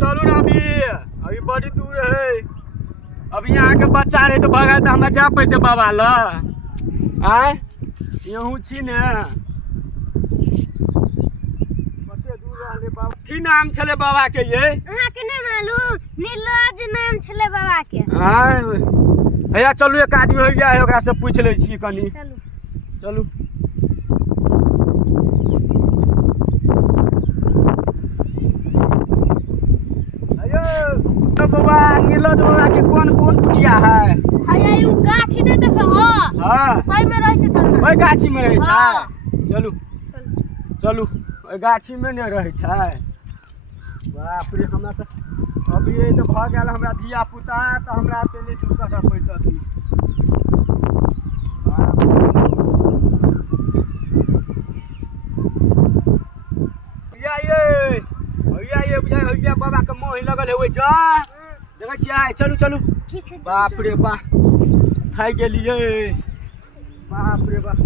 चलू ना अभी बड़ी दूर है। अभी यहाँ के बच्चा रहे तो भगा तो हमरा जा पैते बाबा ल आय यहूँ छी ने कते दूर रहले बाबा की नाम छले बाबा के ये अहाँ के नहीं मालूम नीलज नाम छले बाबा के हां भैया चलू एक आदमी हो गया है ओकरा से पूछ ले छी कनी चलू चलू तो बाबा नीलज बाबा के कौन कौन कुटिया है हाय उ गाछी नहीं देखे हो हां ओइ में रहै छै त ओइ गाछी में रहै छै हाँ। चलू चलू ओइ गाछी में नहीं रहै छै बाप रे हमरा त अभी तो भ गेल हमरा धिया पुता त हमरा ते नहीं दूर करऽ पड़तै ये बुझाइ बाबा के मोह लगल है ओइ जा देखै छियै चलू चलू ठीक है बाप रे बाप थाइ गेलियै बाप रे बाप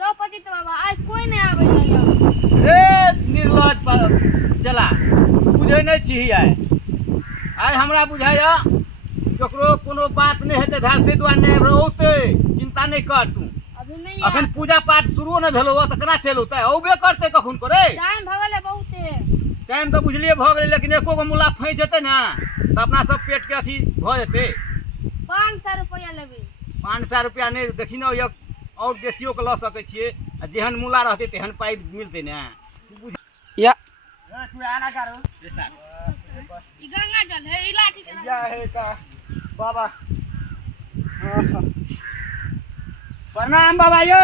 यो पतित बाबा आज कोई नहीं आबै यो रे निर्लज चला बुझै नहीं छी आइ हमरा बुझाइया ककरो कोनो बात नहीं हेतै धारते दुआर नहीं रहौते चिंता नहीं कर तू अभी नहीं अखन पूजा पाठ शुरू न भेलो त केना चलौते औबे करते कखन करे टाइम भ गेलै बहुते टाइम तो बुझलिए भ गेलै लेकिन एको गो मुला फैस जेतै ना त अपना सब पेट के अथी भ जेतै 500 रुपया लेबे 500 रुपया नहीं देखी न यो और देसियो के ल सकै छियै आ जेहन मुला रहतै तेहन पाइ मिलतै ना या तू आना करो रे साहब ई गंगा जल है ई लाठी के या है का बाबा प्रणाम बाबा यो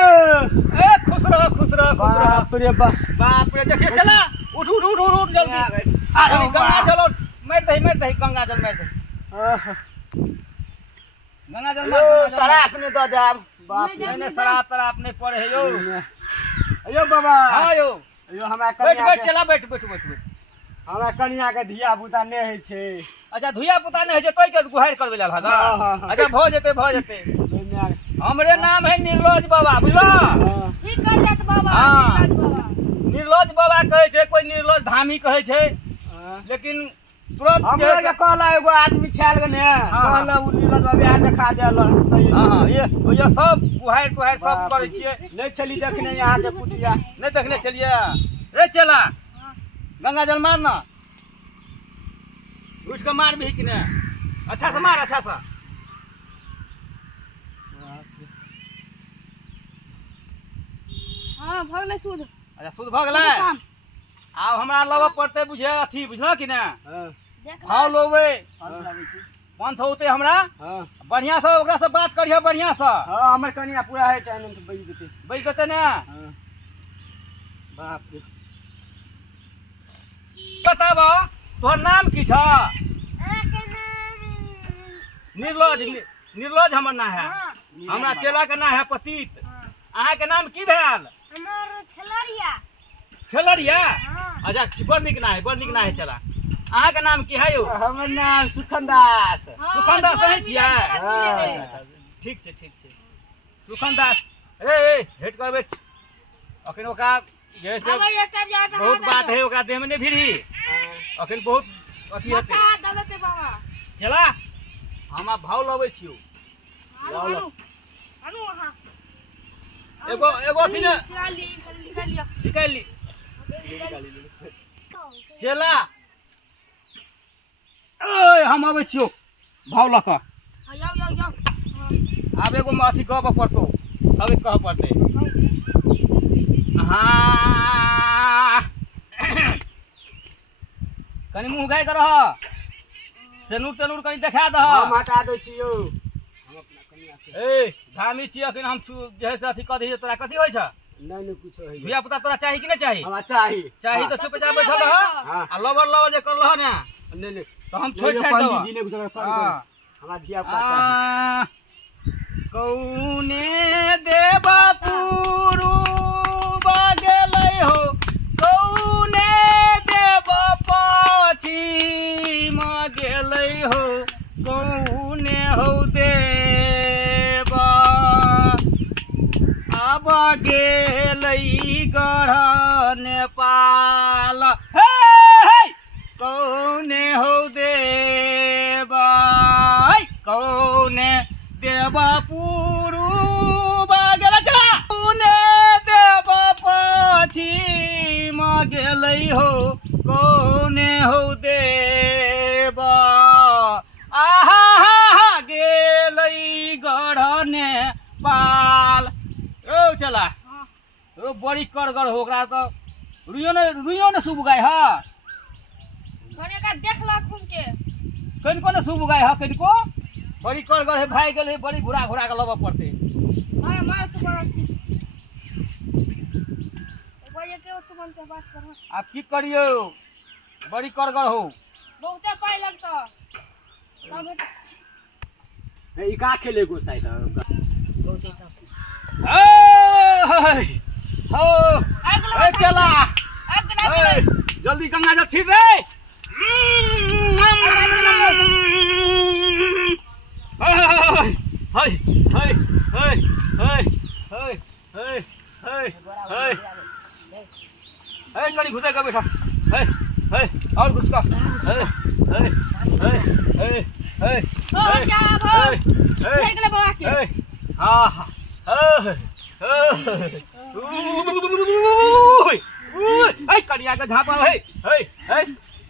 ए खुश रह बाप रे बाप रे देखिए चला उठ उठ उठ उठ जल्दी अरे गंगा जल मार दही गंगा जल मार दही गंगा जल मार शराब ने दे देब बाप रे ने शराब तराब नहीं पड़े है यो अयो बाबा हां यो अयो हमरा बैठ कन्या बैठ चला बैठ हमरा कन्या के धिया पुता नहीं है छे अच्छा धुइया पुता नहीं है जे तोय के गुहार करबे ला भागा अच्छा भ जेते हमरे नाम है निर्लज बाबा बुझलो ठीक कर जात बाबा हाँ। नीलज बाबा निर्लज बाबा कहे छे कोई निर्लज धामी कहे छे लेकिन तुरंत हमरा के कहला एगो आदमी छाल गने कहला उ नीलज बाबा आ देखा देल हां ये सब गुहार सब करे छिए नहीं चली देखने यहाँ के कुटिया नहीं देखने चलिए रे चला गंगा जल मार ना उठ के मार भी कि ने अच्छा से मार अच्छा से हां भगले सूद अच्छा शुद्ध भ गेलै आब हमरा लबे पड़ते बुझे अथी बुझलो कि ने देख भाव लोबे पंथ होते हमरा हां बढ़िया से ओकरा से बात करियो बढ़िया से हां हमर कन्या पूरा है टाइम में बैठ देते ने हां बाप रे बताब तोहर नाम की छ निर्लज हमर नाम है हमरा चेला के नाम है पतित अहाँ के नाम की भेल हमर खलरिया खेलरिया हां अच्छा बड़ नीक ना है चला अहाँ के नाम की है यो हमर नाम सुखनदास सुखनदास सही छियै ठीक छै सुखनदास ए हेट कर बैठ अखन ओका जैसे अब ये कब जाके बहुत बात है ओका देह में नहीं भिड़ी अखन बहुत अथी हेतै बता दलते बाबा चला हम भाव लबै छियो अनु हां एगो अथी ने निकाल लिया निकाल ली चला ओए हम आबै छियो भाव लक यो आब एगो अथी कहब पड़तो अबे कह पड़ते हाँ कनी मुँह गाय कर सेनूर तेनूर कनी देखा दह हम हटा दै छियो ए धामी छी अखन हम जैसे अथी कह दी तोरा कथी होइ छ नहीं कुछ है धिया पुता तोरा चाही कि नहीं चाही हमरा चाहिए तो चुपचाप बैठल रह हां आ लबर जे करलह ने नहीं तो हम छोड़ छाड़ पंडित देब जी ने कुछ कर हां हमरा धिया पुता चाहिए कौने देव पुरु बगलै हो कौने देव पछिम गेलै हो कौने हो देव अब गेलई गढ़ नेपाल हे कौने हो देव कौने देव पूर्व गेला चला कौने देव पश्चिम गेलई हो कौने हो देव आहा गेलई गढ़ नेपाल ओ चला ओ बड़ी करगड़ हो ओकरा तो रुइयो ने शुभ गाय हा घरे का देख ला घूम के कनिको ने शुभ गाय हा कनिको बड़ी करगड़ है भाई गेल है बड़ी घुरा घुरा के लबा पड़ते मार मार तू बड़ा थी भैया के तू मन से बात कर आप की करियो बड़ी करगड़ हो बहुते पाई लगता सब ई का खेले गो साइड बहुते तो हो ए चला ए जल्दी गंगा जा छिड़ रे हाय हाय हाय हाय हाय हाय हाय हाय हाय कड़ी घुसा का बैठा हाय हाय और घुस का हाय हाय हाय हाय हाय ओ क्या भाव देख ले बाबा के हां हां ए कड़िया का झापा है हे हे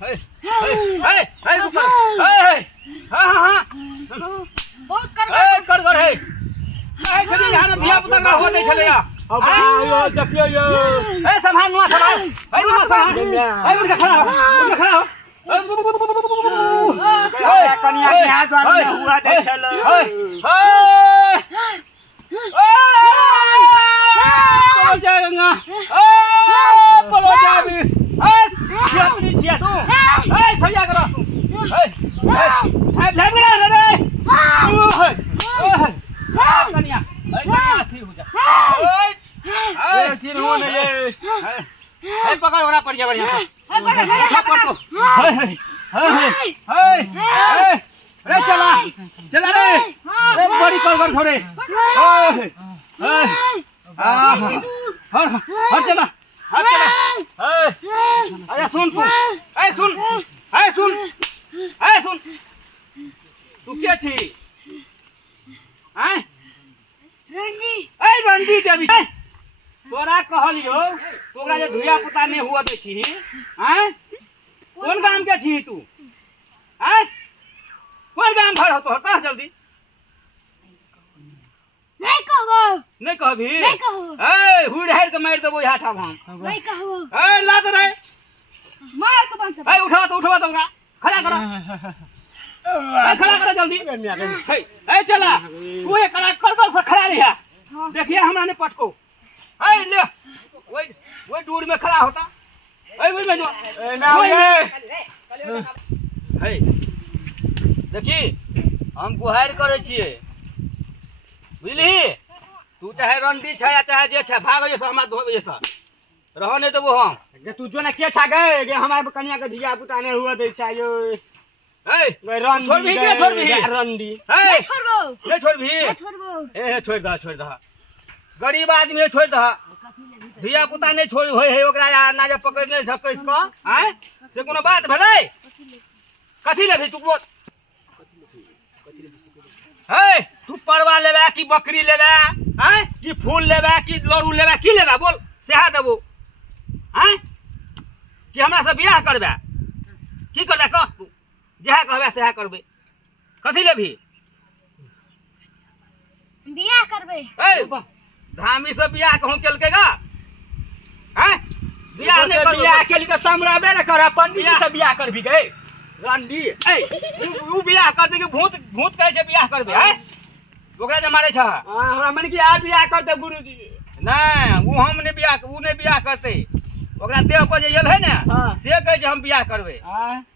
हे हे हे रुक हे हां हां बहुत कर है ए छले यहां ना धिया पुता का हो दे छले या अब आयो देखियो यो ए संभाल नुआ संभाल ए नुआ संभाल ए उनका खड़ा हो ए कन्या के हाथ वाला हुआ दे चलो पलो जा गंगा पलो जा बिस छिया तू सरिया करो भेट करा रे कन्या थी हो जा थी हो नहीं ये पकड़ ओरा पड़ जा बढ़िया रे चला चला रे बड़ी कर थोड़े हर चला अरे सुन तू सुन तू क्या छी रंडी देवी तोरा कहलियो तोरा जे धुया पुता नहीं हुआ दे छी कौन गांव के छी तू कौन गांव भर हो तोहर कह जल्दी नहीं कहबी हुड़ हेर के मार देबो हाथ हम नहीं कहबो लात रे मार तो बन से उठवा तो ओकरा खड़ा करो खड़ा करो जल्दी चला तू ये कर से खड़ा रहिया देखिए हमरा ने पटको ले वो दूर में खड़ा होता ओई में जो देखी हम गुहार करे छिए बुझली तू चाहे रंडी छै या चाहे जे छै भाग जैसे हमरा धोबे जैसा रहो नहीं देबो हम तू जो ना के छा गए गे हमारे कन्या के धिया पुता ने हुआ दे चाहिए रंडी रंडी नहीं छोड़ दा गरीब आदमी छोड़ दा धिया पुता नहीं छोड़ होय है ओकरा या ना जे पकड़ ले झकैस को से कोनो बात भेलै कथी लेबी तू बोल तू परवा लेबे कि बकरी लेबे कि फूल लेबे कि लड़ू लेबे की लेबे बोल सेहा देबो कि हमरा से बियाह करबे की करबे कह तू जेहा कहबे सेहा करबे कथी लेबी बियाह करबे धामी से बियाह कहूं केलके गा बियाह नहीं कर बियाह के लिए तो समराबे न कर पंडित से बियाह करबी गए रंडी उ बियाह कर दे कि भूत भूत कहे छै बियाह करबे ओकरा जे मारे छ हमरा मन की आ बियाह कर दे गुरुजी नहीं उ हम ने बियाह करते ओकरा देह पर जे यल है ने से कहे छै हम बियाह करबे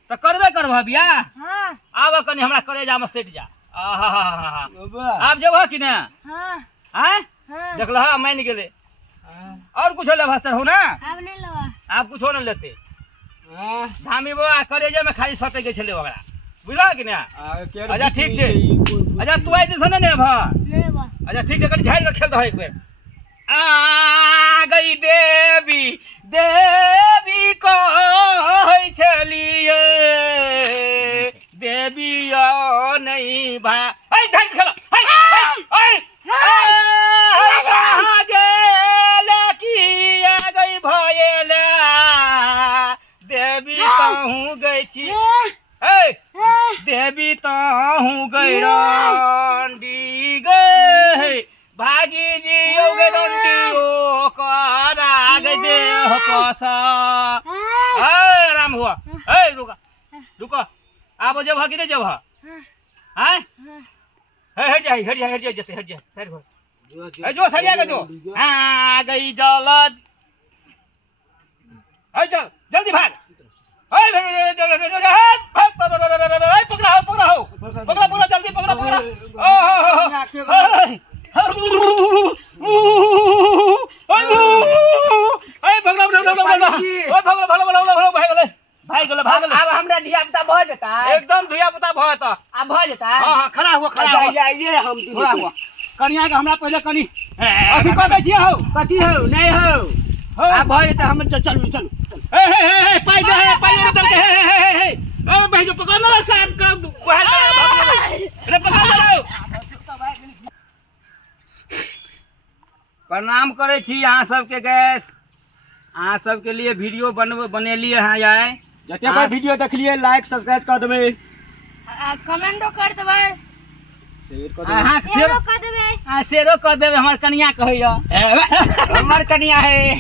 तो करबे करबह बियाह हां आब कनी हमरा करेजा में सेट जा आहा आब जेबह कि ने हां देखलह मान गेले और कुछ ले भास्कर हो ना अब नहीं लवा आप कुछ न लेते धामी बाबा करेजे में खाली सटे के छले ओकरा बुझला कि ना अच्छा ठीक छे अच्छा तू आई दिस ने भा नहीं बा अच्छा ठीक है कनी झाड़ के खेल दो एक बेर आ गई देवी देवी कहै छलिए देवी आ नहीं भा ए झाड़ के खेल ए कहाँ गेले की आ गई भयले देवी कहूँ गई छी ए देवी ताहू गई रंडी गई भागी जी हो गई रंडी ओ करा गई देह पसा ए राम हुआ ए रुका रुका आबो जब भागी रे जब हां हट जाए जते हट जाए साइड हो ए जो सरिया के जो आ गई जलद ए चल जल्दी भाग पकड़ा जल्दी पकड़ा हमरा धिया पुता भ जेता एकदम धिया पुता भ जेता आ भ जेता हां खड़ा हुआ जाइए हम खड़ा हुआ कनिया के हमरा पहले कनी अथी क दै छियै हो कथी हो नहीं हो आ भ जेता हम चलू चलू हे पाई दे दल के हे ओ भाई जो पकड़ लो साथ कर कोहल रे पकड़ लो प्रणाम करे छी अहाँ सबके गैस अहाँ सबके लिए वीडियो बनेलिए हैं आए जते कोई वीडियो देखलिए लाइक सब्सक्राइब कर देबे कमेंटो कर देबे शेयर कर हां शेरो कर देबे शेरो कर देबे हमर कनिया कहैया हमर कनिया है